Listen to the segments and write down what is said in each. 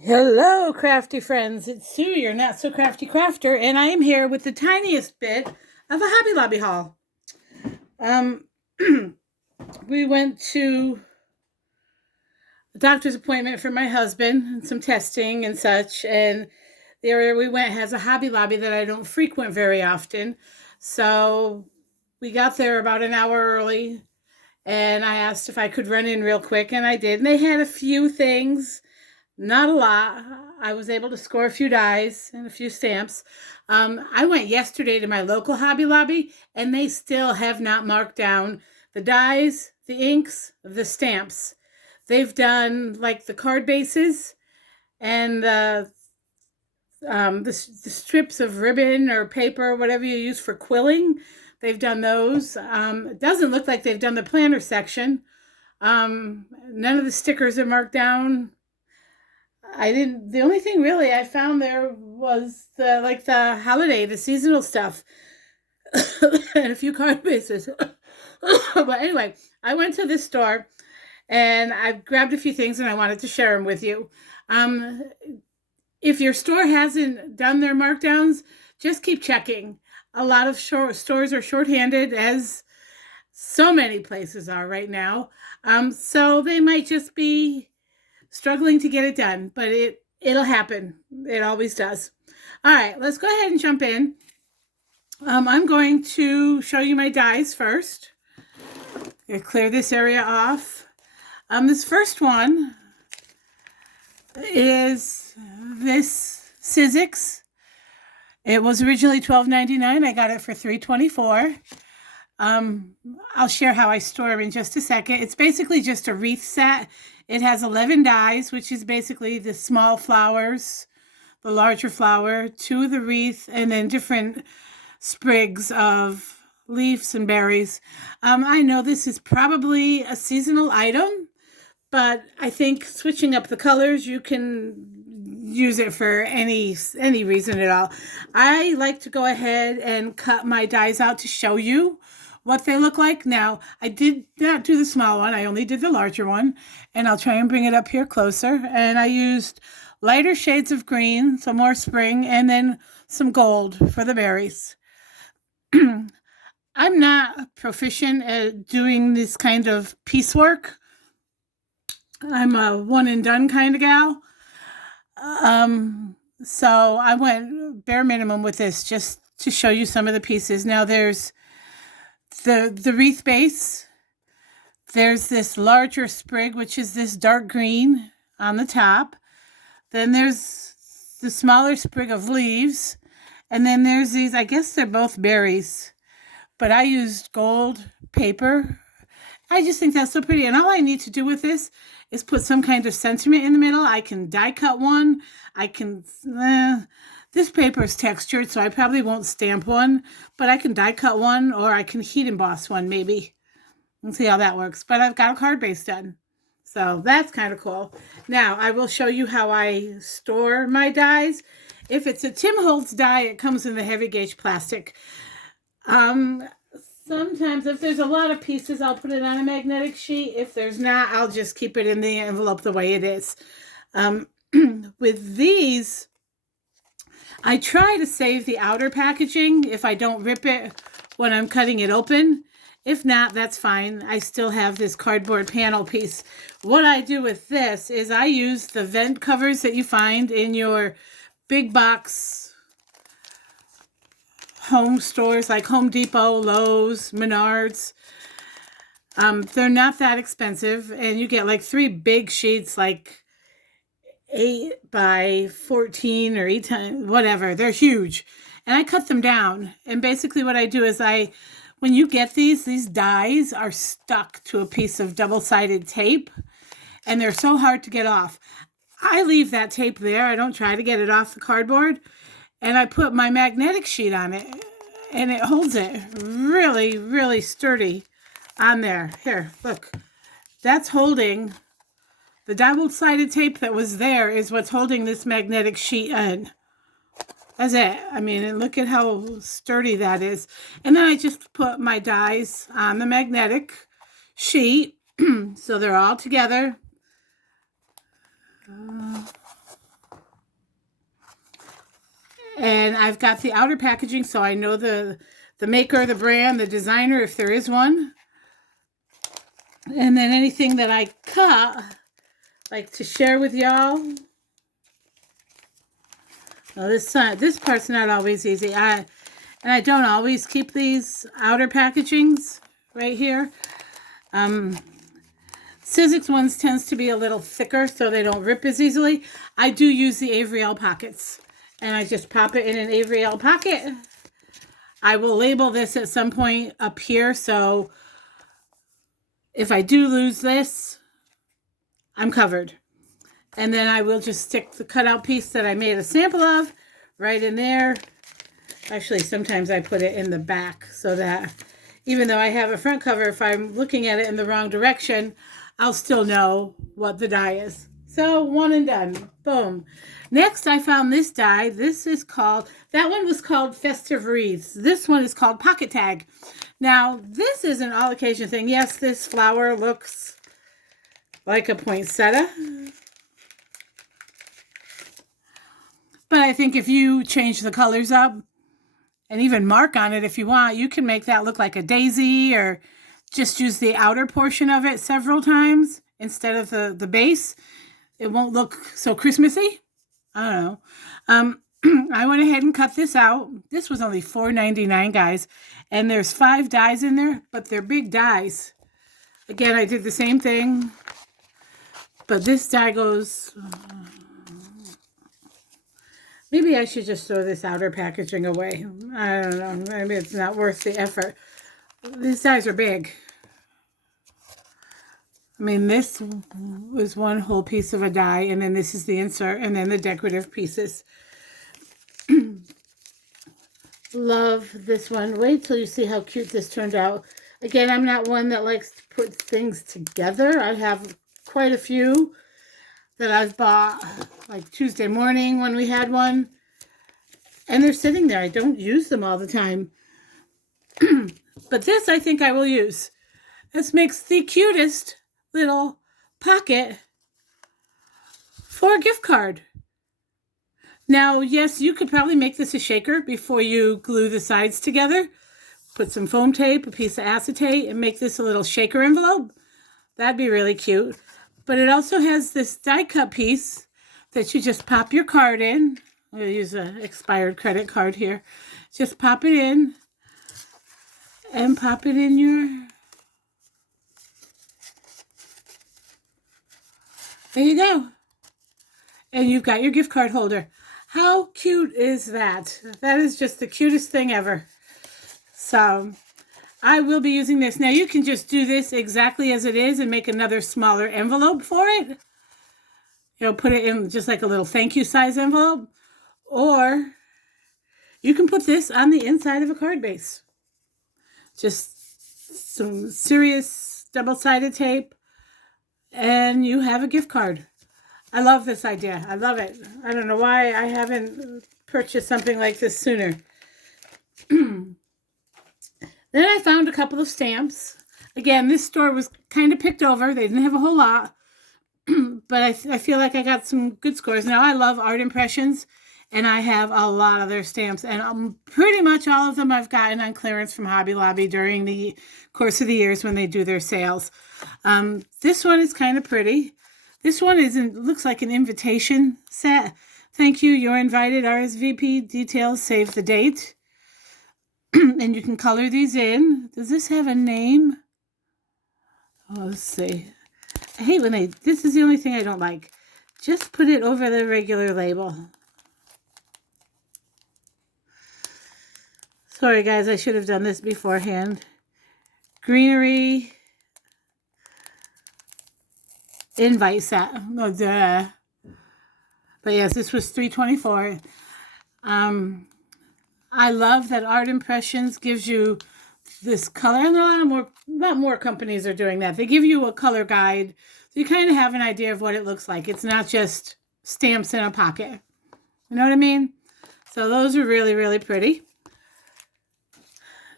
Hello, crafty friends. It's Sue, your not so crafty crafter, and I am here with the tiniest bit of a Hobby Lobby haul. Um, we went to a doctor's appointment for my husband and some testing and such, and the area we went has a Hobby Lobby that I don't frequent very often. So we got there about an hour early, and I asked if I could run in real quick, and I did. And they had a few things. Not a lot. I was able to score a few dies and a few stamps. I went yesterday to my local Hobby Lobby, and they still have not marked down the dies, the inks, the stamps. They've done like the card bases and the strips of ribbon or paper, whatever you use for quilling. They've done those. It doesn't look like they've done the planner section. None of the stickers are marked down. The only thing really I found there was the holiday, the seasonal stuff, and a few card bases. But anyway, I went to this store and I grabbed a few things and I wanted to share them with you. Um, if your store hasn't done their markdowns, just keep checking. A lot of stores are shorthanded, as so many places are right now. So they might just be struggling to get it done, but it'll happen. It always does. All right, let's go ahead and jump in. I'm going to show you my dies first. Clear this area off. This first one is this Sizzix. It was originally $12.99. I got it for $3.24. I'll share how I store them in just a second. It's basically just a wreath set. It has 11 dies, which is basically the small flowers, the larger flower, 2 of the wreath, and then different sprigs of leaves and berries. I know this is probably a seasonal item, but I think switching up the colors, you can use it for any reason at all. I like to go ahead and cut my dies out to show you what they look like. Now, I did not do the small one. I only did the larger one, and I'll try and bring it up here closer. And I used lighter shades of green, some more spring, and then some gold for the berries. I'm not proficient at doing this kind of piecework. I'm a one and done kind of gal. So I went bare minimum with this just to show you some of the pieces. Now there's the wreath base. There's this larger sprig, which is this dark green on the top. Then there's the smaller sprig of leaves. And then there's these, I guess they're both berries, but I used gold paper. I just think that's so pretty. And all I need to do with this is put some kind of sentiment in the middle. I can die cut one. This paper is textured, so I probably won't stamp one, but I can die cut one, or I can heat emboss one maybe. Let's see how that works. But I've got a card base done. So that's kind of cool. Now, I will show you how I store my dies. If it's a Tim Holtz die, it comes in the heavy gauge plastic. Sometimes if there's a lot of pieces, I'll put it on a magnetic sheet. If there's not, I'll just keep it in the envelope the way it is. With these, I try to save the outer packaging if I don't rip it when I'm cutting it open. If not, that's fine. I still have this cardboard panel piece. What I do with this is I use the vent covers that you find in your big box home stores like Home Depot, Lowe's, Menards. They're not that expensive, and you get like 3 big sheets, like 8 by 14 or 8 times, whatever. They're huge. And I cut them down. And basically what I do is when you get these dies are stuck to a piece of double-sided tape, and they're so hard to get off. I leave that tape there. I don't try to get it off the cardboard. And I put my magnetic sheet on it, and it holds it really, really sturdy on there. Here, look. That's holding the double-sided tape that was there is what's holding this magnetic sheet in. That's it. I mean, and look at how sturdy that is. And then I just put my dies on the magnetic sheet so they're all together. And I've got the outer packaging, so I know the maker, the brand, the designer, if there is one. And then anything that I cut, like to share with y'all. Well, this part's not always easy. And I don't always keep these outer packagings right here. Sizzix ones tends to be a little thicker, so they don't rip as easily. I do use the Avriel pockets, and I just pop it in an Avriel pocket. I will label this at some point up here, so if I do lose this, I'm covered. And then I will just stick the cutout piece that I made a sample of right in there. Actually, sometimes I put it in the back so that even though I have a front cover, if I'm looking at it in the wrong direction, I'll still know what the die is. So one and done. Boom. Next, I found this die. This is called, that one was called Festive Wreaths. This one is called Pocket Tag. Now, this is an all occasion thing. Yes, this flower looks like a poinsettia. But I think if you change the colors up and even mark on it if you want, you can make that look like a daisy, or just use the outer portion of it several times instead of the base. It won't look so Christmassy. I don't know. I went ahead and cut this out. This was only $4.99, guys. And there's 5 dies in there, but they're big dies. Again, I did the same thing. But this die goes... maybe I should just throw this outer packaging away. I don't know. Maybe it's not worth the effort. These dies are big. I mean, this was one whole piece of a die, and then this is the insert, and then the decorative pieces. Love this one. Wait till you see how cute this turned out. Again, I'm not one that likes to put things together. I have quite a few that I've bought, like Tuesday morning when we had one. And they're sitting there. I don't use them all the time. But this I think I will use. This makes the cutest little pocket for a gift card. Now, yes, you could probably make this a shaker before you glue the sides together. Put some foam tape, a piece of acetate, and make this a little shaker envelope. That'd be really cute. But it also has this die cut piece that you just pop your card in. I'm going to use an expired credit card here. Just pop it in and pop it in your... there you go. And you've got your gift card holder. How cute is that? That is just the cutest thing ever. So I will be using this. Now you can just do this exactly as it is and make another smaller envelope for it. You know, put it in just like a little thank you size envelope. Or you can put this on the inside of a card base. Just some serious double-sided tape. And you have a gift card. I love this idea. I love it. I don't know why I haven't purchased something like this sooner. Then I found a couple of stamps. Again, this store was kind of picked over. They didn't have a whole lot. But I feel like I got some good scores. Now, I love Art Impressions. And I have a lot of their stamps. And pretty much all of them I've gotten on clearance from Hobby Lobby during the course of the years when they do their sales. This one is kind of pretty. This one looks like an invitation set. Thank you. You're invited. RSVP details. Save the date. And you can color these in. Does this have a name? Oh, let's see. I hate when this is the only thing I don't like. Just put it over the regular label. Sorry, guys. I should have done this beforehand. Greenery invite set. Oh, duh. But yes, this was $3.24. I love that Art Impressions gives you this color, and a lot more companies are doing that. They give you a color guide, so you kind of have an idea of what it looks like. It's not just stamps in a pocket. You know what I mean? So those are really, really pretty.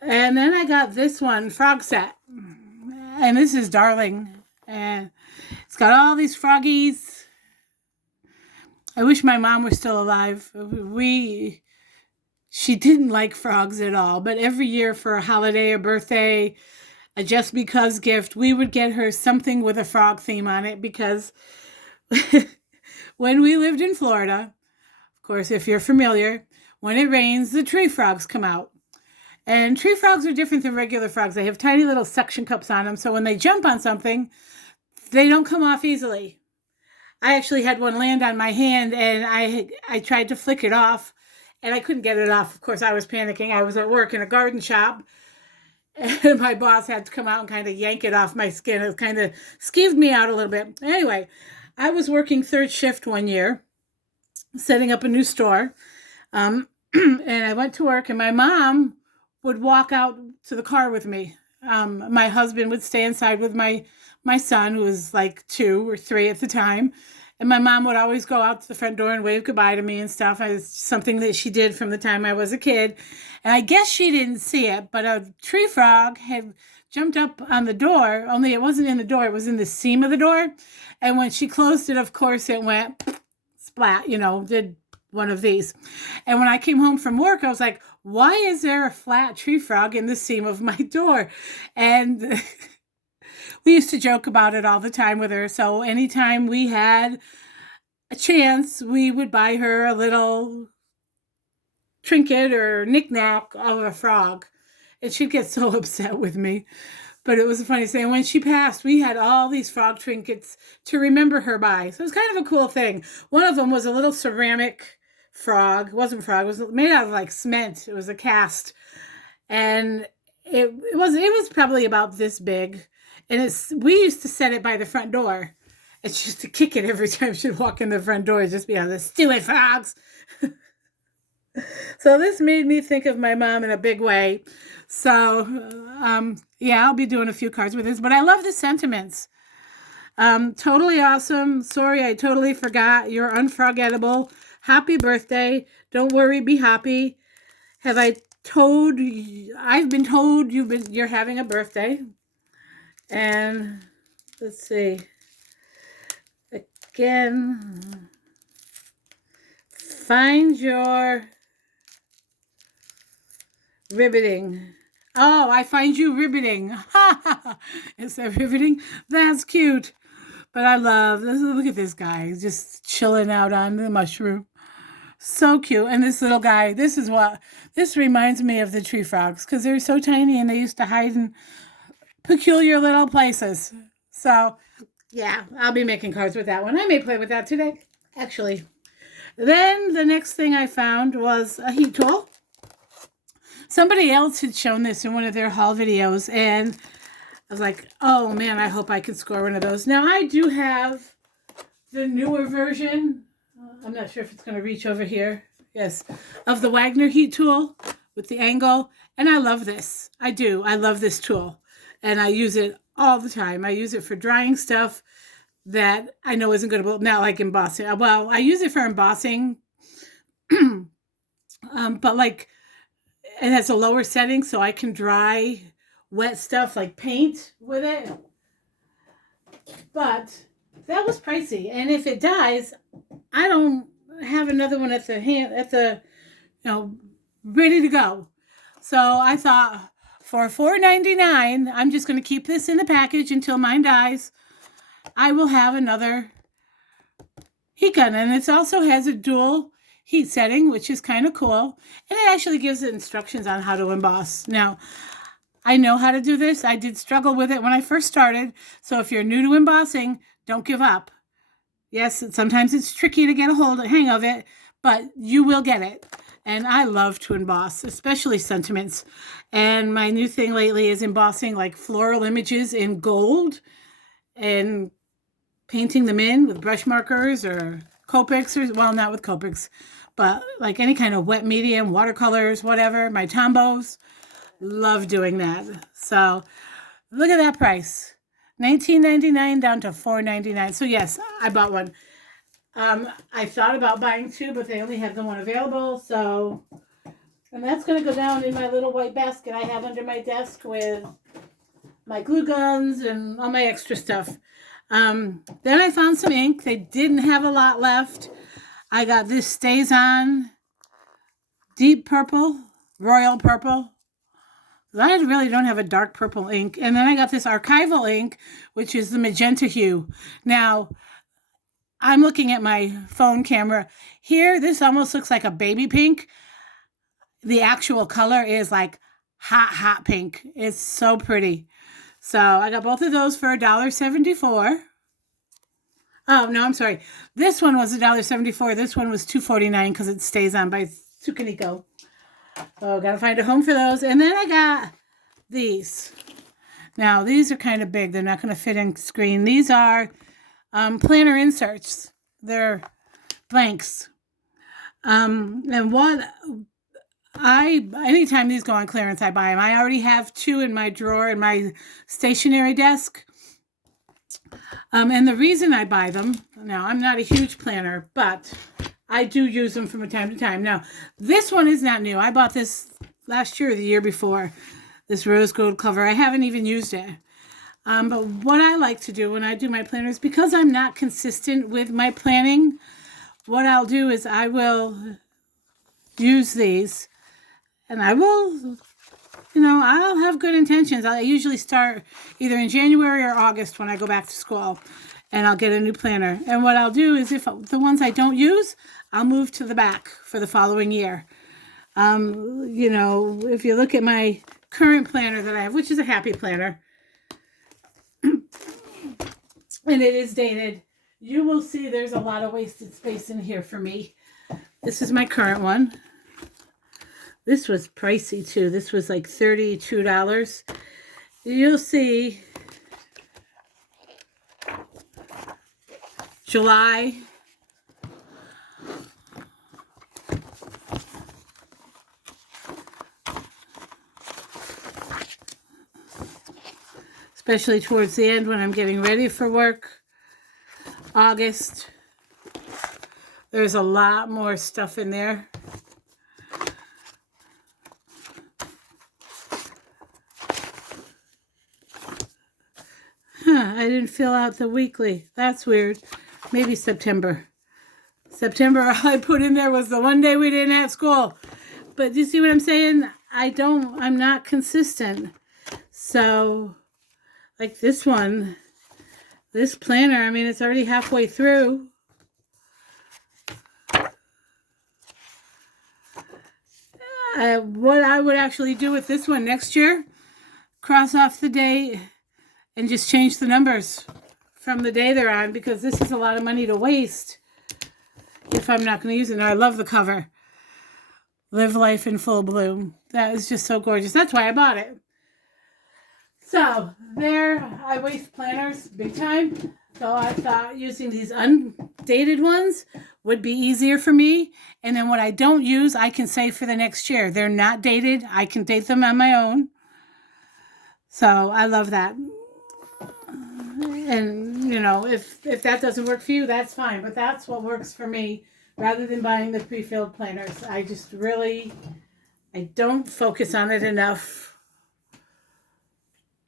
And then I got this one, Frog Set. And this is darling. And it's got all these froggies. I wish my mom was still alive. We she didn't like frogs at all. But every year for a holiday, a birthday, a just because gift, we would get her something with a frog theme on it because when we lived in Florida, of course, if you're familiar, when it rains, the tree frogs come out. And tree frogs are different than regular frogs. They have tiny little suction cups on them, so when they jump on something, they don't come off easily. I actually had one land on my hand, and I tried to flick it off, and I couldn't get it off. Of course, I was panicking. I was at work in a garden shop, and my boss had to come out and kind of yank it off my skin. It kind of skeeved me out a little bit. Anyway, I was working third shift one year, setting up a new store, and I went to work, and my mom would walk out to the car with me. My husband would stay inside with my son, who was like 2 or 3 at the time. And my mom would always go out to the front door and wave goodbye to me and stuff. It's something that she did from the time I was a kid. And I guess she didn't see it, but a tree frog had jumped up on the door, only it wasn't in the door, it was in the seam of the door. And when she closed it, of course, it went splat, did one of these. And when I came home from work, I was like, why is there a flat tree frog in the seam of my door? And we used to joke about it all the time with her. So anytime we had a chance, we would buy her a little trinket or knickknack of a frog. And she'd get so upset with me. But it was a funny thing. When she passed, we had all these frog trinkets to remember her by. So it was kind of a cool thing. One of them was a little ceramic frog. It wasn't frog. It was made out of like cement. It was a cast. And it was probably about this big. And we used to set it by the front door. And she used to kick it every time she'd walk in the front door. Just be on the stupid frogs. So this made me think of my mom in a big way. So, yeah, I'll be doing a few cards with this. But I love the sentiments. Totally awesome. Sorry, I totally forgot. You're unforgettable. Happy birthday. Don't worry, be happy. I've been told you're having a birthday. And let's see. Again, find your riveting. Oh, I find you riveting. Is that riveting? That's cute. But I love this. Look at this guy. He's just chilling out on the mushroom. So cute. And this little guy, this reminds me of the tree frogs because they're so tiny and they used to hide in peculiar little places. So, yeah, I'll be making cards with that one. I may play with that today, actually. Then the next thing I found was a heat tool. Somebody else had shown this in one of their haul videos, and I was like, oh, man, I hope I can score one of those. Now, I do have the newer version. I'm not sure if it's going to reach over here. Yes, of the Wagner heat tool with the angle, and I love this. I do. I love this tool. And I use it all the time. I use it for drying stuff that I know isn't going to, not like embossing. Well, I use it for embossing, but like it has a lower setting so I can dry wet stuff like paint with it. But that was pricey. And if it dies, I don't have another one ready to go. So I thought, for $4.99, I'm just going to keep this in the package until mine dies. I will have another heat gun. And it also has a dual heat setting, which is kind of cool. And it actually gives it instructions on how to emboss. Now, I know how to do this. I did struggle with it when I first started. So if you're new to embossing, don't give up. Yes, sometimes it's tricky to get a hang of it, but you will get it. And I love to emboss, especially sentiments. And my new thing lately is embossing like floral images in gold and painting them in with brush markers or Copics, not with Copics, but like any kind of wet medium, watercolors, whatever. My Tombos, love doing that. So look at that price. $19.99 down to $4.99. So yes, I bought one. I thought about buying 2, but they only have the one available. So, and that's going to go down in my little white basket I have under my desk with my glue guns and all my extra stuff. Then I found some ink. They didn't have a lot left. I got this Stays On deep purple, royal purple. I really don't have a dark purple ink. And then I got this Archival ink, which is the magenta hue. Now, I'm looking at my phone camera. Here, this almost looks like a baby pink. The actual color is like hot, hot pink. It's so pretty. So I got both of those for $1.74. Oh, no, I'm sorry. This one was $1.74. This one was $2.49 because it stays on by Tsukaniko. So gotta find a home for those. And then I got these. Now, these are kind of big. They're not going to fit in screen. These are planner inserts. They're blanks. And what anytime these go on clearance, I buy them. I already have 2 in my drawer in my stationery desk. And the reason I buy them, now I'm not a huge planner, but I do use them from time to time. Now, this one is not new. I bought this last year or the year before, this rose gold cover. I haven't even used it. But what I like to do when I do my planners, because I'm not consistent with my planning, what I'll do is I will use these, and I will, I'll have good intentions. I usually start either in January or August when I go back to school, and I'll get a new planner. And what I'll do is if the ones I don't use, I'll move to the back for the following year. If you look at my current planner that I have, which is a happy planner, and it is dated, you will see there's a lot of wasted space in here for me. This is my current one. This was pricey too. This was like $32. You'll see July. Especially towards the end when I'm getting ready for work. August. There's a lot more stuff in there. I didn't fill out the weekly. That's weird. Maybe September. September, all I put in there was the one day we didn't have school. But do you see what I'm saying? I'm not consistent. So, like this one, this planner, I mean, it's already halfway through. What I would actually do with this one next year, cross off the date and just change the numbers from the day they're on, because this is a lot of money to waste if I'm not going to use it. Now, I love the cover. Live life in full bloom. That is just so gorgeous. That's why I bought it. So, there, I waste planners big time. So I thought using these undated ones would be easier for me. And then what I don't use, I can save for the next year. They're not dated. I can date them on my own. So I love that. And, if that doesn't work for you, that's fine. But that's what works for me, rather than buying the pre-filled planners. I just really, I don't focus on it enough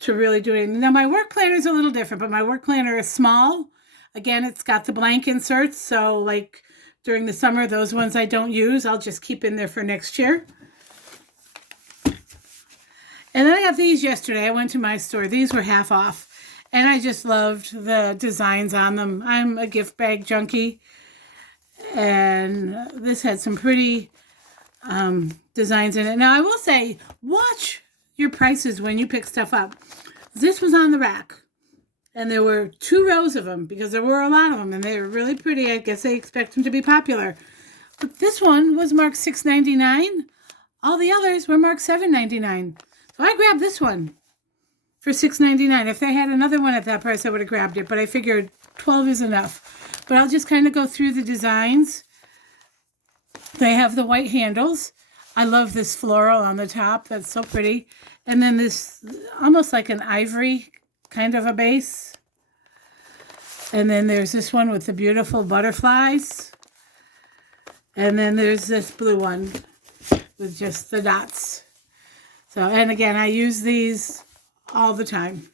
to really do it. Now, my work planner is a little different, but my work planner is small. Again, it's got the blank inserts. So, like, during the summer, those ones I don't use, I'll just keep in there for next year. And then I got these yesterday. I went to my store. These were half off. And I just loved the designs on them. I'm a gift bag junkie. And this had some pretty designs in it. Now, I will say, watch your prices when you pick stuff up. This was on the rack. And there were 2 rows of them, because there were a lot of them. And they were really pretty. I guess they expect them to be popular. But this one was marked $6.99. All the others were marked $7.99. So I grabbed this one for $6.99. If they had another one at that price, I would have grabbed it. But I figured 12 is enough. But I'll just kind of go through the designs. They have the white handles. I love this floral on the top. That's so pretty. And then this almost like an ivory kind of a base. And then there's this one with the beautiful butterflies. And then there's this blue one with just the dots. So, and again, I use these all the time.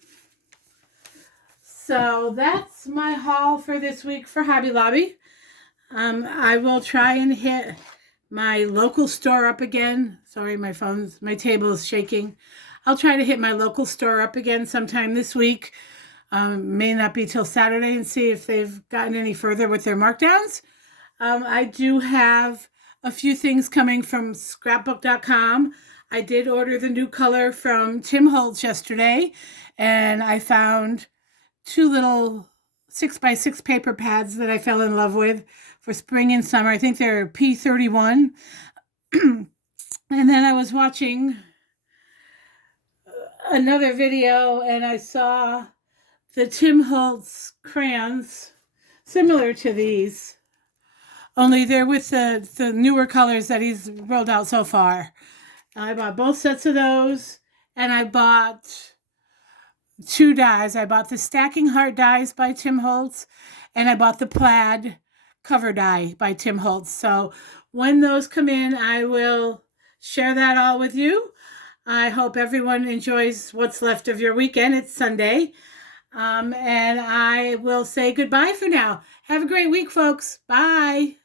So that's my haul for this week for Hobby Lobby. I will try and hit my local store up again. Sorry, my table is shaking. I'll try to hit my local store up again sometime this week. May not be till Saturday, and see if they've gotten any further with their markdowns. I do have a few things coming from scrapbook.com. I did order the new color from Tim Holtz yesterday, and I found 2 little 6x6 paper pads that I fell in love with for spring and summer. I think they're P31. And then I was watching another video, and I saw the Tim Holtz crayons similar to these, only they're with the newer colors that he's rolled out so far. I bought both sets of those, and I bought 2 dies. I bought the Stacking Heart dies by Tim Holtz, and I bought the Plaid cover die by Tim Holtz. So when those come in, I will share that all with you. I hope everyone enjoys what's left of your weekend. It's Sunday. And I will say goodbye for now. Have a great week, folks. Bye.